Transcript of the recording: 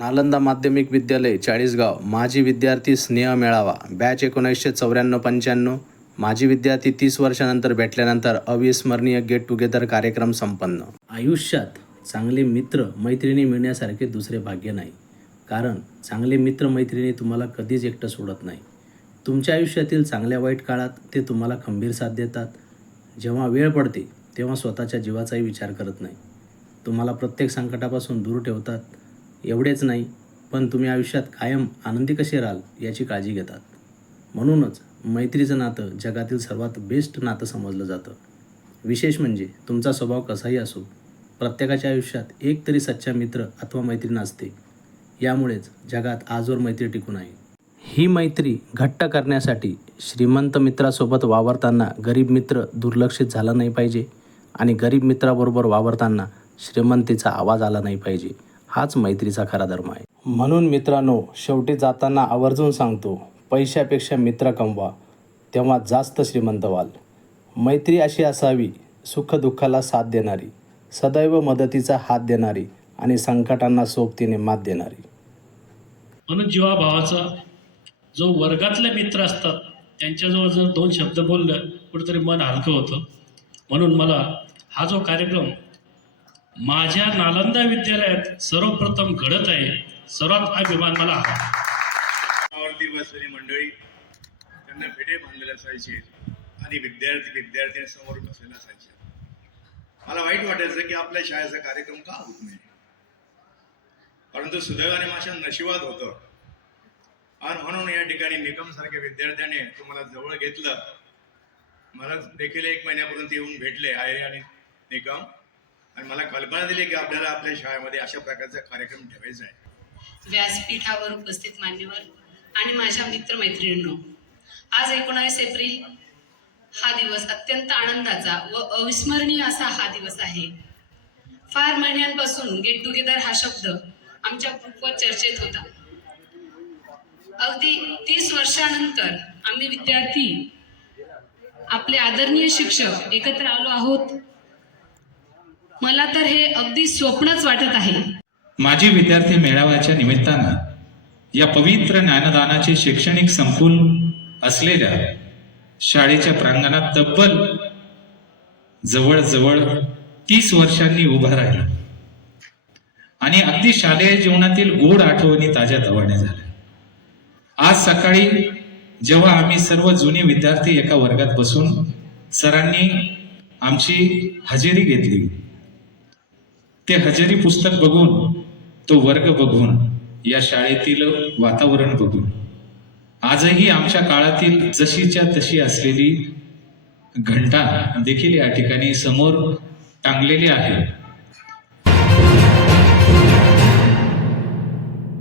नालंदा माध्यमिक विद्यालय चाळीसगाव. माजी विद्यार्थी स्नेह मेळावा. बॅच एकोणीसशे चौऱ्याण्णव पंच्याण्णव. माजी विद्यार्थी तीस वर्षानंतर भेटल्यानंतर अविस्मरणीय गेट टुगेदर कार्यक्रम संपन्न. आयुष्यात चांगले मित्र मैत्रिणी मिळण्यासारखे दुसरे भाग्य नाही. कारण चांगले मित्र मैत्रिणी तुम्हाला कधीच एकटं सोडत नाही. तुमच्या आयुष्यातील चांगल्या वाईट काळात ते तुम्हाला खंबीर साथ देतात. जेव्हा वेळ पडते तेव्हा स्वतःच्या जीवाचाही विचार करत नाही. तुम्हाला प्रत्येक संकटापासून दूर ठेवतात. एवढेच नाही पण तुम्ही आयुष्यात कायम आनंदी कसे राहाल याची काळजी घेतात. म्हणूनच मैत्रीचं नातं जगातील सर्वात बेस्ट नातं समजलं जातं. विशेष म्हणजे तुमचा स्वभाव कसाही असो प्रत्येकाच्या आयुष्यात एक तरी सच्चा मित्र अथवा मैत्रीण असते. यामुळेच जगात आजवर मैत्री टिकून आहे. ही मैत्री घट्ट करण्यासाठी श्रीमंत मित्रासोबत वावरताना गरीब मित्र दुर्लक्षित झाला नाही पाहिजे आणि गरीब मित्राबरोबर वावरताना श्रीमंतीचा आवाज आला नाही पाहिजे. हाच मैत्रीचा खरा धर्म आहे. म्हणून मित्रांनो शेवटी जाताना आवर्जून सांगतो पैशापेक्षा मित्र कमवा तेव्हा जास्त श्रीमंत व्हाल. मैत्री अशी असावी सुखदुःखाला साथ देणारी सदैव मदतीचा हात देणारी आणि संकटांना सोबतीने मात देणारी. म्हणून जीवाभावाचा जो वर्गातले मित्र असतात त्यांच्याजवळ जर दोन शब्द बोललं कुठेतरी मन हलकं होतं. म्हणून मला हा जो कार्यक्रम माझ्या नालंदा विद्यालयात सर्वप्रथम घडत आहे. सर्वात अभिमान मला आवडती बसलेली मंडळी त्यांना भेटे बांधलेले असायचे आणि विद्यार्थी विद्यार्थ्यांसमोर बसलेले असायचे. मला वाईट वाटायचं की आपल्या शाळेचा कार्यक्रम का होत नाही? परंतु सुदैवाने माझ्या नशिबात होतं. आणि म्हणून या ठिकाणी निकम सारख्या विद्यार्थ्याने तुम्हाला जवळ घेतलं. मला देखील एक महिन्यापर्यंत येऊन भेटले आयरे आणि निकम. आणि मला कल्पना दिली की आपल्याला आपल्या शाळेमध्ये अशा प्रकारचा कार्यक्रम ठेवायचा आहे. व्यासपीठावर उपस्थित मान्यवर आणि माझ्या मित्रमैत्रिणींनो आज एकोणावीस एप्रिल हा दिवस अत्यंत आनंदाचा व अविस्मरणीय असा हा दिवस आहे. फार महिन्यांपासून गेट टुगेदर हा शब्द आमच्या ग्रुपवर चर्चेत होता. अगदी तीस वर्षानंतर आम्ही विद्यार्थी आपले आदरणीय शिक्षक एकत्र आलो आहोत. मला तर हे अगदी स्वप्नच वाटत आहे. माजी विद्यार्थी मेळाव्याच्या निमित्तानं या पवित्र ज्ञानदानाचे शैक्षणिक संकुल असलेल्या शाळेच्या प्रांगणात तब्बल जवळजवळ तीस वर्षांनी उभा राहिला. आणि अगदी शालेय जीवनातील गोड आठवणी ताज्या तवाने झाल्या. आज सकाळी जेव्हा आम्ही सर्व जुने विद्यार्थी एका वर्गात बसून सरांनी आमची हजेरी घेतली. ते हजेरी पुस्तक बघून तो वर्ग बघून या शाळेतील वातावरण बघून. आजही आमच्या काळातील जशीच्या तशी असलेली घंटा देखील या ठिकाणी समोर टांगलेली आहे.